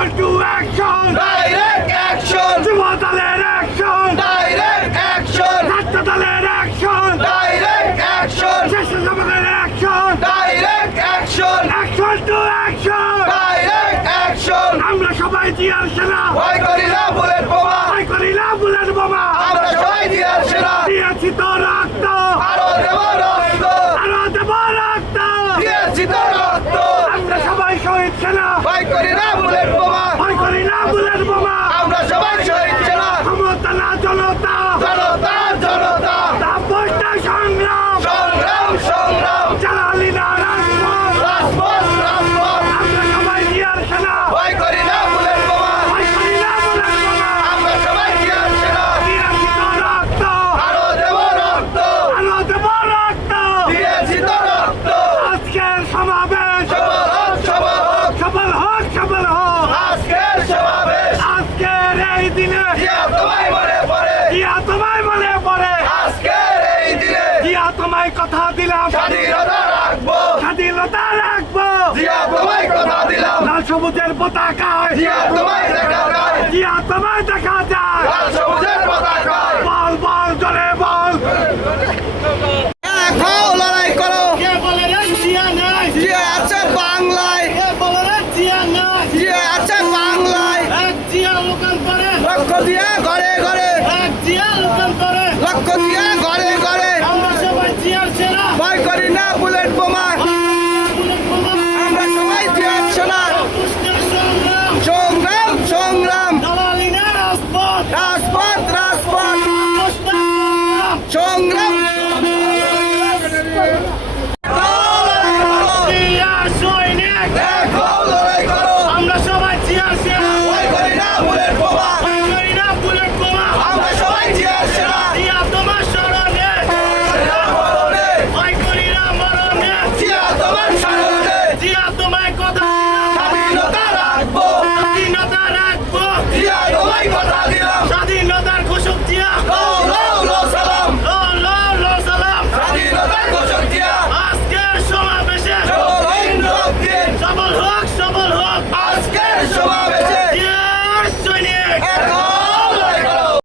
Action direct action যুব দলের action direct action ছাত্র দলের অ্যাকশন ডাইরেক্ট অ্যাকশন সমাজের action direct action action to action direct action আমরা সবাই জিয়ার সেনা ভয় করি না বুলেট বোমা ভয় করি না বুলেট বোমা আমরা সবাই দিয়ার সেনা দিয়েছি তো রক্ত আরও দেব রক্ত আরও দেব রক্ত দিয়েছি তো রক্ত আমরা সবাই শহীদ সেনা ভয় করি না বুলেট বোমা ভয় করি না বুলেট বোমা আমরা সবাই শহীদ সেনা ক্ষমতা না জনতা জনতা জনতা তাপসটা সংগ্রাম সংগ্রাম সংগ্রাম চালালি না রাজপথ রাজপথ রাজপথ আমরা সবাই জিয়ার সেনা ভয় করি না বুলেট বোমা ভয় করি না বুলেট বোমা আমরা সবাই দিয়ার সেনা দিয়েছি তো রক্ত আরও দেব রক্ত আরও দেব রক্ত দিয়েছি তো রক্ত আজকের সমাবেশ সবল হোক সবল হোক সফল হোক সফল হোক আজকের সমাবেশ আজকের এই দিনে জিয়া তোমায় মনে পড়ে। জিয়া তোমায় মনে পড়ে। আজকের এই দিনে জিয়া তোমায় কথা দিলাম। স্বাধীনতা রাখব। স্বাধীনতা রাখব। জিয়া তোমায় কথা দিলাম। লাল সবুজের পতাকা জিয়া তোমায় দেখা যায়। জিয়া তোমায় দেখা যায়। লাল সবুজের পতাকা বল বল জলে বল।